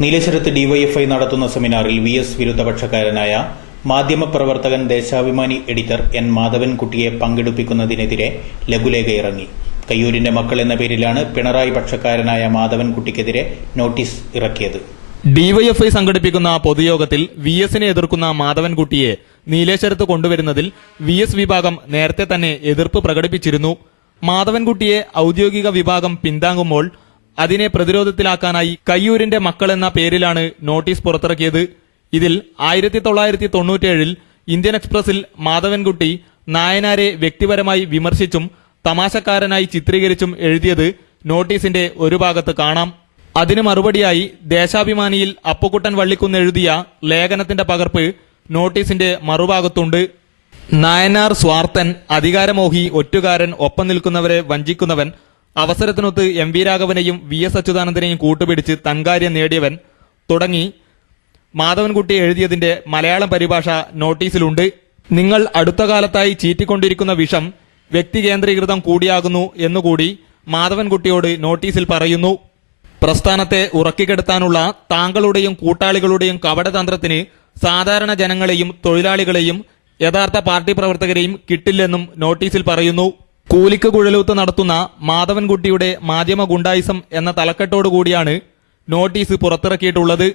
നീലേശ്വരത്ത് DYFI നടത്തുന്ന സെമിനാറിൽ VS വിരുദ്ധപക്ഷക്കാരനായ മാധ്യമപ്രവർത്തകൻ ദേശാഭിമാനി എഡിറ്റർ N മാധവൻകുട്ടിയെ പങ്കെടുപ്പിക്കുന്നതിനെതിരെ ലഘുലേഖ ഇറങ്ങി. കയ്യൂരിന്റെ മക്കൾ എന്ന പേരിലാണ് പിണറായി പക്ഷക്കാരനായ മാധവൻകുട്ടിക്കെതിരെ നോട്ടീസ് ഇറക്കിയത്. ഡിവൈഎഫ്ഐ സംഘടിപ്പിക്കുന്ന പൊതുയോഗത്തിൽ VSനെ എതിർക്കുന്ന മാധവൻകുട്ടിയെ നീലേശ്വരത്ത് കൊണ്ടുവരുന്നതിൽ VS വിഭാഗം നേരത്തെ തന്നെ എതിർപ്പ് പ്രകടിപ്പിച്ചിരുന്നു. മാധവൻകുട്ടിയെ ഔദ്യോഗിക വിഭാഗം പിന്താങ്ങുമ്പോൾ അതിനെ പ്രതിരോധത്തിലാക്കാനായി കയ്യൂരിന്റെ മക്കൾ എന്ന പേരിലാണ് നോട്ടീസ് പുറത്തിറക്കിയത്. ഇതിൽ 1997 ഇന്ത്യൻ എക്സ്പ്രസിൽ മാധവൻകുട്ടി നായനാരെ വ്യക്തിപരമായി വിമർശിച്ചും തമാശക്കാരനായി ചിത്രീകരിച്ചും എഴുതിയത് നോട്ടീസിന്റെ ഒരു ഭാഗത്ത് കാണാം. അതിന് മറുപടിയായി ദേശാഭിമാനിയിൽ അപ്പുക്കുട്ടൻ വള്ളിക്കുന്ന് എഴുതിയ ലേഖനത്തിന്റെ പകർപ്പ് നോട്ടീസിന്റെ മറുഭാഗത്തുണ്ട്. നായനാർ സ്വാർത്ഥൻ, അധികാരമോഹി, ഒറ്റുകാരൻ, ഒപ്പം നിൽക്കുന്നവരെ വഞ്ചിക്കുന്നവൻ, അവസരത്തിനൊത്ത് MV രാഘവനെയും VS അച്യുതാനന്ദനെയും കൂട്ടുപിടിച്ച് തൻകാര്യം നേടിയവൻ തുടങ്ങി മാധവൻകുട്ടി എഴുതിയതിന്റെ മലയാളം പരിഭാഷ നോട്ടീസിലുണ്ട്. നിങ്ങൾ അടുത്ത കാലത്തായി ചീറ്റിക്കൊണ്ടിരിക്കുന്ന വിഷം വ്യക്തി കേന്ദ്രീകൃതം കൂടിയാകുന്നു എന്നുകൂടി മാധവൻകുട്ടിയോട് നോട്ടീസിൽ പറയുന്നു. പ്രസ്ഥാനത്തെ ഉറക്കിക്കെടുത്താനുള്ള താങ്കളുടെയും കൂട്ടാളികളുടെയും കപടതന്ത്രത്തിന് സാധാരണ ജനങ്ങളെയും തൊഴിലാളികളെയും യഥാർത്ഥ പാർട്ടി പ്രവർത്തകരെയും കിട്ടില്ലെന്നും നോട്ടീസിൽ പറയുന്നു. കൂലിക്ക് കുഴലൂത്ത് നടത്തുന്ന മാധവൻകുട്ടിയുടെ മാധ്യമ ഗുണ്ടായിസം എന്ന തലക്കെട്ടോടുകൂടിയാണ് നോട്ടീസ് പുറത്തിറക്കിയിട്ടുള്ളത്.